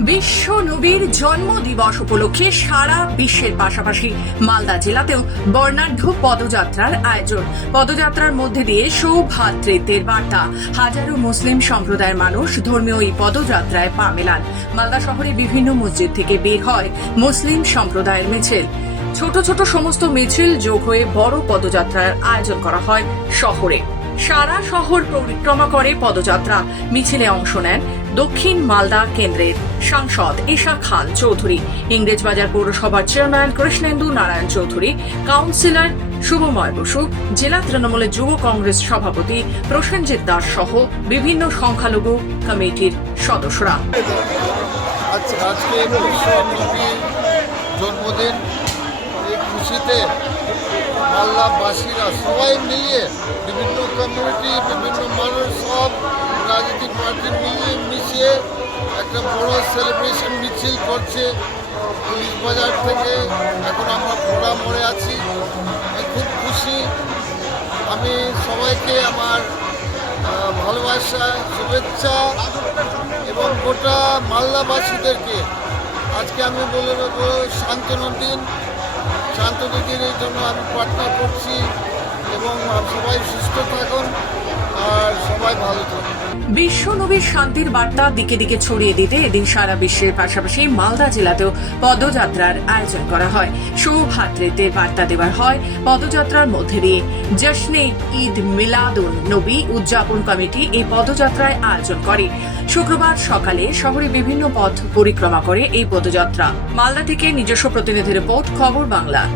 বিশ্ব নবীর জন্ম দিবস উপলক্ষে সারা বিশ্বের পাশাপাশি মালদা জেলাতেও বর্ণাঢ্য পদযাত্রার আয়োজন। পদযাত্রার মধ্যে দিয়ে সৌভাতৃত্বের বার্তা। হাজারো মুসলিম সম্প্রদায়ের মানুষ ধর্মীয় এই পদযাত্রায় পা মেলান। মালদা শহরে বিভিন্ন মসজিদ থেকে বের হয় মুসলিম সম্প্রদায়ের মিছিল। ছোট ছোট সমস্ত মিছিল যোগ হয়ে বড় পদযাত্রার আয়োজন করা হয় শহরে। সারা শহর পরিক্রমা করে পদযাত্রা। মিছিলে অংশ নেন দক্ষিণ মালদা কেন্দ্রের সাংসদ ঈশা খান চৌধুরী। ইংরেজবাজার পৌরসভার চেয়ারম্যান কৃষ্ণেন্দু নারায়ণ চৌধুরী, কাউন্সিলর শুভময় বসু, জেলা তৃণমূলের যুব কংগ্রেস সভাপতি প্রসেনজিৎ দাস সহ বিভিন্ন সংখ্যালঘু কমিটির সদস্যরা। জন্মদিন। খুশিতে মাল্লাবাসীরা সবাই মিলিয়ে বিভিন্ন কমিউনিটি বিভিন্ন মানুষ সব রাজনৈতিক পার্টি মিলিয়ে মিশিয়ে একটা বড় সেলিব্রেশন মিছিল করছে পুলিশ বাজার থেকে। এখন আমরা ঘোড়া মোড়ে আছি। আমি খুব খুশি। আমি সবাইকে আমার ভালোবাসা, শুভেচ্ছা এবং গোটা মালদাবাসীদেরকে আজকে আমি বলে দেবো শান্তনুর দিন। শান্তনুদিন এই জন্য আমি প্রার্থনা করছি। এবং সবাই সুস্থ থাকুন আর সবাই ভালো থাকুন। বিশ্ব নবীর শান্তির বার্তা দিকে দিকে ছড়িয়ে দিতে এদিন সারা বিশ্বের পাশাপাশি মালদা জেলাতেও পদযাত্রার আয়োজন করা হয়। সৌভাতৃত্বের বার্তা দেওয়ার হয় পদযাত্রার মধ্যে দিয়ে জশ্নে ঈদ মিলাদুন নবী উদযাপন কমিটি এই পদযাত্রায় আয়োজন করে। শুক্রবার সকালে শহরে বিভিন্ন পথ পরিক্রমা করে এই পদযাত্রা। মালদা থেকে নিজস্ব প্রতিনিধি রিপোর্ট, খবর বাংলা।